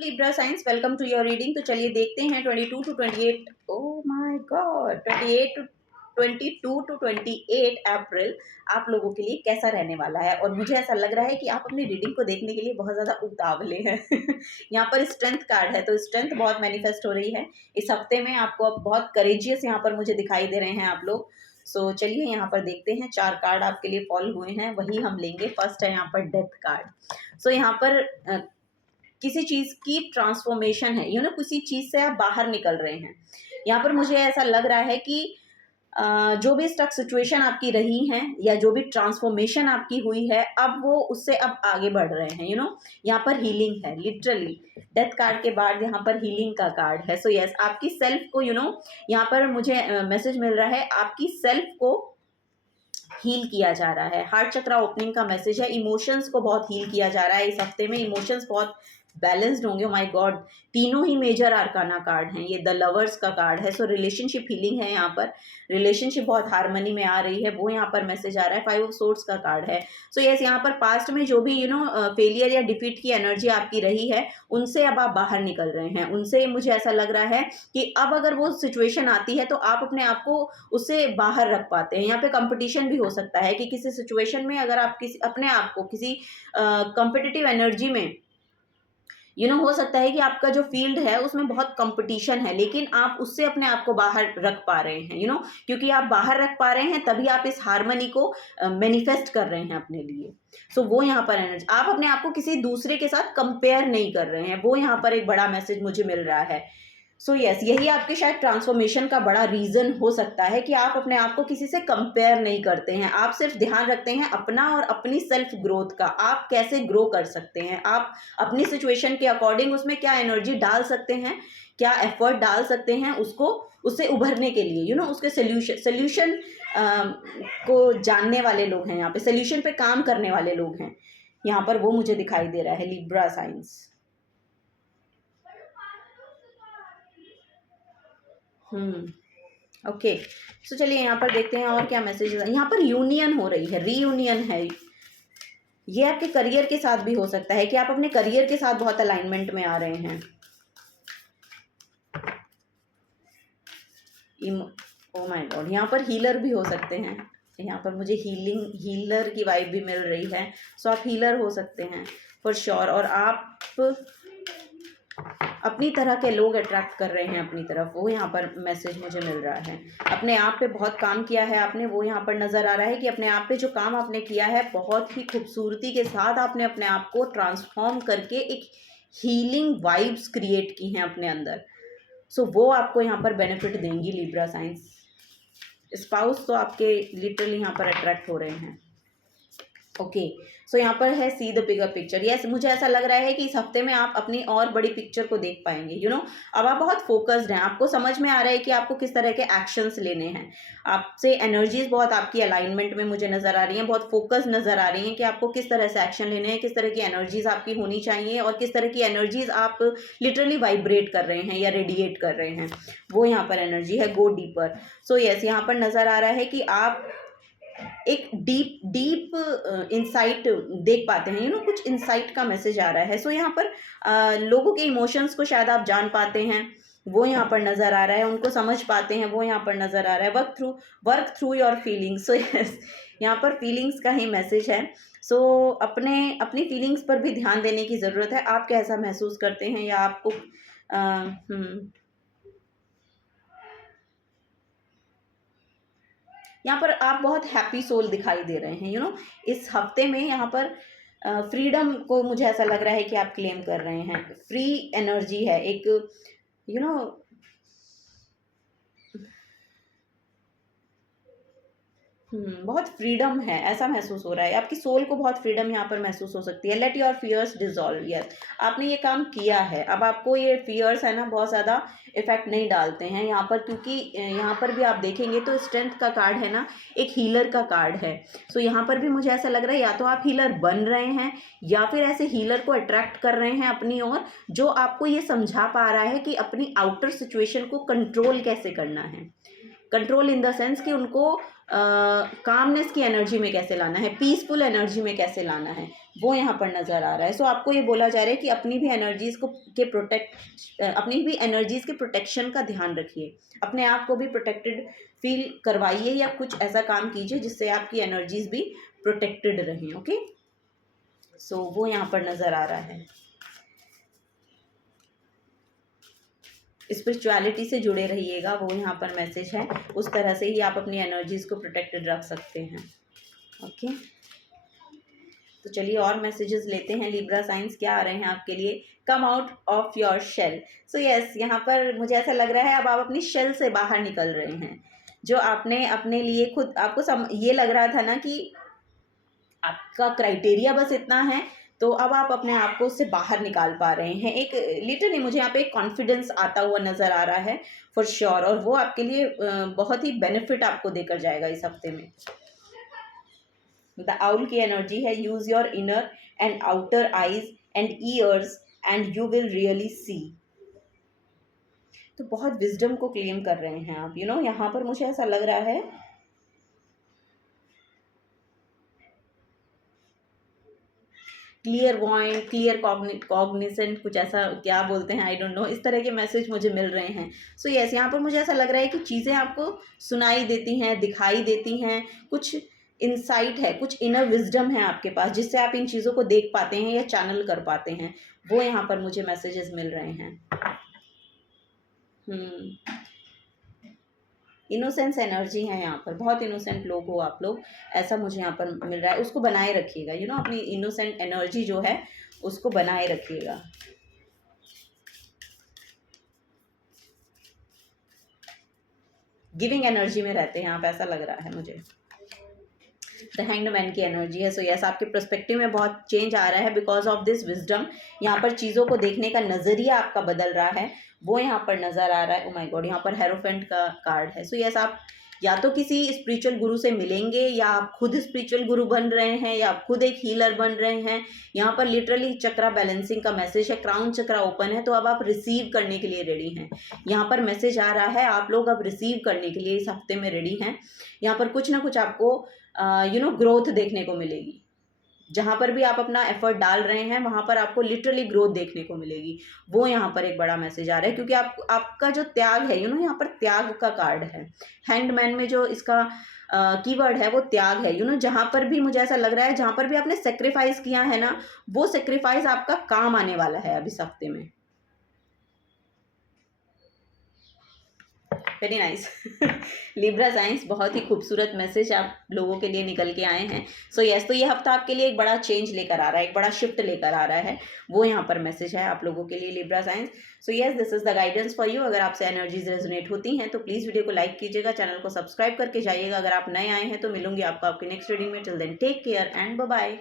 Libra science welcome to your reading. तो चलिए देखते हैं 22 to 28, oh my God, 22 to 28 अप्रैल आप लोगों के लिए कैसा रहने वाला है। और मुझे ऐसा लग रहा है कि आप अपनी रीडिंग को देखने के लिए बहुत ज़्यादा उतावले हैं। यहाँ पर स्ट्रेंथ कार्ड है, तो स्ट्रेंथ बहुत मैनिफेस्ट हो रही है इस हफ्ते में। आपको अब बहुत करेजियस यहाँ पर मुझे दिखाई दे रहे हैं आप लोग। सो चलिए यहाँ पर देखते हैं, 4 कार्ड आपके लिए फॉल हुए हैं, वही हम लेंगे। फर्स्ट है यहाँ पर डेथ कार्ड। सो यहाँ पर किसी चीज़ की ट्रांसफॉर्मेशन है, किसी चीज़ से आप बाहर निकल रहे हैं। यहाँ पर मुझे ऐसा लग रहा है कि जो भी स्टक सिचुएशन आपकी रही है या जो भी ट्रांसफॉर्मेशन आपकी हुई है, अब वो उससे अब आगे बढ़ रहे हैं। यहाँ पर हीलिंग है, लिटरली डेथ कार्ड के बाद यहाँ पर हीलिंग का कार्ड है। सो यस, आपकी सेल्फ को यहाँ पर मुझे मैसेज मिल रहा है, आपकी सेल्फ को हील किया जा रहा है। हार्ट चक्रा ओपनिंग का मैसेज है। इमोशंस को बहुत हील किया जा रहा है इस हफ्ते में। इमोशंस बहुत बैलेंस्ड होंगे। माय गॉड, तीनों ही मेजर आर्काना कार्ड हैं। ये द लवर्स का कार्ड है। सो रिलेशनशिप हीलिंग है। यहाँ पर रिलेशनशिप बहुत हार्मनी में आ रही है, वो यहाँ पर मैसेज आ रहा है। 5 ऑफ सोर्ड्स का कार्ड है। सो यस, यहाँ पर पास्ट में जो भी फेलियर या डिफीट की एनर्जी आपकी रही है, उनसे अब आप बाहर निकल रहे हैं। उनसे मुझे ऐसा लग रहा है कि अब अगर वो सिचुएशन आती है तो आप अपने आप को उससे बाहर रख पाते हैं। यहाँ पे कंपटीशन भी हो सकता है कि किसी सिचुएशन में अगर आप किसी अपने आप को किसी कॉम्पिटिटिव एनर्जी में हो सकता है कि आपका जो फील्ड है उसमें बहुत कंपटीशन है, लेकिन आप उससे अपने आप को बाहर रख पा रहे हैं। क्योंकि आप बाहर रख पा रहे हैं, तभी आप इस हार्मनी को मैनिफेस्ट कर रहे हैं अपने लिए। सो वो यहाँ पर एनर्जी, आप अपने आप को किसी दूसरे के साथ कंपेयर नहीं कर रहे हैं, वो यहाँ पर एक बड़ा मैसेज मुझे मिल रहा है। सो यस, यही आपके शायद ट्रांसफॉर्मेशन का बड़ा रीजन हो सकता है कि आप अपने आप को किसी से कंपेयर नहीं करते हैं। आप सिर्फ ध्यान रखते हैं अपना और अपनी सेल्फ ग्रोथ का। आप कैसे ग्रो कर सकते हैं, आप अपनी सिचुएशन के अकॉर्डिंग उसमें क्या एनर्जी डाल सकते हैं, क्या एफर्ट डाल सकते हैं उसको, उससे उभरने के लिए। उसके सोल्यूशन को जानने वाले लोग हैं यहाँ पे, सोल्यूशन पे काम करने वाले लोग हैं यहाँ पर, वो मुझे दिखाई दे रहा है। Libra science. ओके, सो चलिए यहाँ पर देखते हैं और क्या मैसेज है। यहाँ पर यूनियन हो रही है, रीयूनियन है। ये आपके करियर के साथ भी हो सकता है कि आप अपने करियर के साथ बहुत अलाइनमेंट में आ रहे हैं। ओ माय गॉड, यहाँ पर हीलर भी हो सकते हैं। यहाँ पर मुझे हीलर की वाइब भी मिल रही है। सो आप हीलर हो सकते हैं फॉर श्योर। और आप अपनी तरह के लोग अट्रैक्ट कर रहे हैं अपनी तरफ, वो यहाँ पर मैसेज मुझे मिल रहा है। अपने आप पे बहुत काम किया है आपने, वो यहाँ पर नज़र आ रहा है कि अपने आप पे जो काम आपने किया है, बहुत ही खूबसूरती के साथ आपने अपने आप को ट्रांसफॉर्म करके एक हीलिंग वाइब्स क्रिएट की हैं अपने अंदर। सो वो आपको यहाँ पर बेनिफिट देंगी लिब्रा साइंस। स्पाउस तो आपके लिटरली यहाँ पर अट्रैक्ट हो रहे हैं। ओके, सो यहाँ पर है see the bigger picture. Yes, मुझे ऐसा लग रहा है कि इस हफ्ते में आप अपनी और बड़ी पिक्चर को देख पाएंगे। अब आप बहुत फोकस्ड हैं, आपको समझ में आ रहा है कि आपको किस तरह के एक्शंस लेने हैं। आपसे एनर्जीज बहुत आपकी अलाइनमेंट में मुझे नज़र आ रही हैं, बहुत फोकस नज़र आ रही हैं कि आपको किस तरह से एक्शन लेने हैं, किस तरह की एनर्जीज आपकी होनी चाहिए और किस तरह की एनर्जीज आप लिटरली वाइब्रेट कर रहे हैं या रेडिएट कर रहे हैं। वो यहाँ पर एनर्जी है, गो डीपर। सो यस, यहाँ पर नज़र आ रहा है कि आप एक डीप इंसाइट देख पाते हैं। कुछ इंसाइट का मैसेज आ रहा है। सो यहाँ पर लोगों के इमोशंस को शायद आप जान पाते हैं, वो यहाँ पर नज़र आ रहा है। उनको समझ पाते हैं, वो यहाँ पर नज़र आ रहा है। Work through your feelings. So yes, यहाँ पर फीलिंग्स का ही मैसेज है। सो अपनी फीलिंग्स पर भी ध्यान देने की ज़रूरत है। आप कैसा महसूस करते हैं या आपको यहाँ पर आप बहुत हैप्पी सोल दिखाई दे रहे हैं। इस हफ्ते में यहाँ पर फ्रीडम को मुझे ऐसा लग रहा है कि आप क्लेम कर रहे हैं। फ्री एनर्जी है एक, यू नो बहुत फ्रीडम है, ऐसा महसूस हो रहा है। आपकी सोल को बहुत फ्रीडम यहाँ पर महसूस हो सकती है। Let your fears dissolve. Yes, आपने ये काम किया है, अब आपको ये फियर्स है ना बहुत ज़्यादा इफेक्ट नहीं डालते हैं यहाँ पर, क्योंकि यहाँ पर भी आप देखेंगे तो स्ट्रेंथ का कार्ड है ना, एक हीलर का कार्ड है। सो यहाँ पर भी मुझे ऐसा लग रहा है या तो आप हीलर बन रहे हैं या फिर ऐसे हीलर को अट्रैक्ट कर रहे हैं अपनी ओर, जो आपको ये समझा पा रहा है कि अपनी आउटर सिचुएशन को कंट्रोल कैसे करना है। कंट्रोल इन द सेंस कि उनको कामनेस की एनर्जी में कैसे लाना है, पीसफुल एनर्जी में कैसे लाना है। वो यहाँ पर नज़र आ रहा है। सो आपको ये बोला जा रहा है कि अपनी भी एनर्जीज़ को अपनी भी एनर्जीज़ के प्रोटेक्शन का ध्यान रखिए, अपने आप को भी प्रोटेक्टेड फील करवाइए या कुछ ऐसा काम कीजिए जिससे आपकी एनर्जीज़ भी प्रोटेक्टेड रहें। ओके, सो वो यहाँ पर नज़र आ रहा है। स्पिरिचुअलिटी से जुड़े रहिएगा, वो यहाँ पर मैसेज है। उस तरह से ही आप अपनी एनर्जीज़ को प्रोटेक्टेड रख सकते हैं। ओके, तो चलिए और मैसेजेस लेते हैं। लिब्रा साइंस क्या आ रहे हैं आपके लिए? Come out of your shell. So yes, यहाँ पर मुझे ऐसा लग रहा है अब आप अपनी शेल से बाहर निकल रहे हैं। जो आपने अपने लिए खुद आपको ये लग रहा था ना कि आपका क्राइटेरिया बस इतना है, तो अब आप अपने आप को उससे बाहर निकाल पा रहे हैं। एक लिटरली मुझे यहाँ पे एक कॉन्फिडेंस आता हुआ नज़र आ रहा है फॉर श्योर, और वो आपके लिए बहुत ही बेनिफिट आपको देकर जाएगा इस हफ्ते में। द आउल की एनर्जी है, use your inner and outer eyes and years and you will really see. तो बहुत विजडम को क्लेम कर रहे हैं आप, यू नो यहाँ पर मुझे ऐसा लग रहा है क्लियर वॉइंट, क्लियर कॉग्निसेंट, कुछ ऐसा क्या बोलते हैं, आई डोंट नो, इस तरह के मैसेज मुझे मिल रहे हैं। सो यस, यहाँ पर मुझे ऐसा लग रहा है कि चीज़ें आपको सुनाई देती हैं, दिखाई देती हैं, कुछ इंसाइट है, कुछ इनर विजडम है आपके पास जिससे आप इन चीज़ों को देख पाते हैं या चैनल कर पाते हैं। वो यहाँ पर मुझे मैसेजेस मिल रहे हैं। इनोसेंस एनर्जी है यहाँ पर, बहुत इनोसेंट लोग हो आप लोग, ऐसा मुझे यहाँ पर मिल रहा है। उसको बनाए रखिएगा, यू नो अपनी इनोसेंट एनर्जी जो है उसको बनाए रखिएगा। गिविंग एनर्जी में रहते हैं आप, ऐसा लग रहा है मुझे। द हैंग्ड मैन की एनर्जी है। सो यस, आपके पर्सपेक्टिव में बहुत चेंज आ रहा है बिकॉज ऑफ दिस विजडम। यहाँ पर चीज़ों को देखने का नज़रिया आपका बदल रहा है, वो यहाँ पर नज़र आ रहा है। ओ माय गॉड, यहाँ पर हेरोफेंट का कार्ड है। सो यस, आप या तो किसी स्पिरिचुअल गुरु से मिलेंगे, या आप खुद स्पिरिचुअल गुरु बन रहे हैं, या आप खुद एक हीलर बन रहे हैं। यहाँ पर लिटरली चक्रा बैलेंसिंग का मैसेज है, क्राउन चक्रा ओपन है, तो अब आप रिसीव करने के लिए रेडी हैं। यहाँ पर मैसेज आ रहा है आप लोग अब रिसीव करने के लिए इस हफ्ते में रेडी हैं। यहाँ पर कुछ ना कुछ आपको ग्रोथ देखने को मिलेगी। जहाँ पर भी आप अपना एफर्ट डाल रहे हैं वहाँ पर आपको लिटरली ग्रोथ देखने को मिलेगी। वो यहाँ पर एक बड़ा मैसेज आ रहा है, क्योंकि आपका जो त्याग है, यहाँ पर त्याग का कार्ड है। हैंडमैन में जो इसका कीवर्ड है वो त्याग है। जहाँ पर भी मुझे ऐसा लग रहा है, जहाँ पर भी आपने सेक्रीफाइस किया है ना, वो सेक्रीफाइस आपका काम आने वाला है अब इस हफ्ते में। Very nice. लिब्रा साइंस, बहुत ही खूबसूरत मैसेज आप लोगों के लिए निकल के आए हैं। सो यस, तो ये हफ्ता आपके लिए एक बड़ा चेंज लेकर आ रहा है, एक बड़ा शिफ्ट लेकर आ रहा है, वो यहाँ पर मैसेज है आप लोगों के लिए Libra science. So yes, this is the guidance for you. अगर आपसे एनर्जीज रेजोनेट होती हैं तो प्लीज़ वीडियो को लाइक कीजिएगा, चैनल को सब्सक्राइब करके जाइएगा। अगर आप नए आए हैं तो मिलूंगी आपको आपकी नेक्स्ट रीडिंग में। Till then take care and bye bye.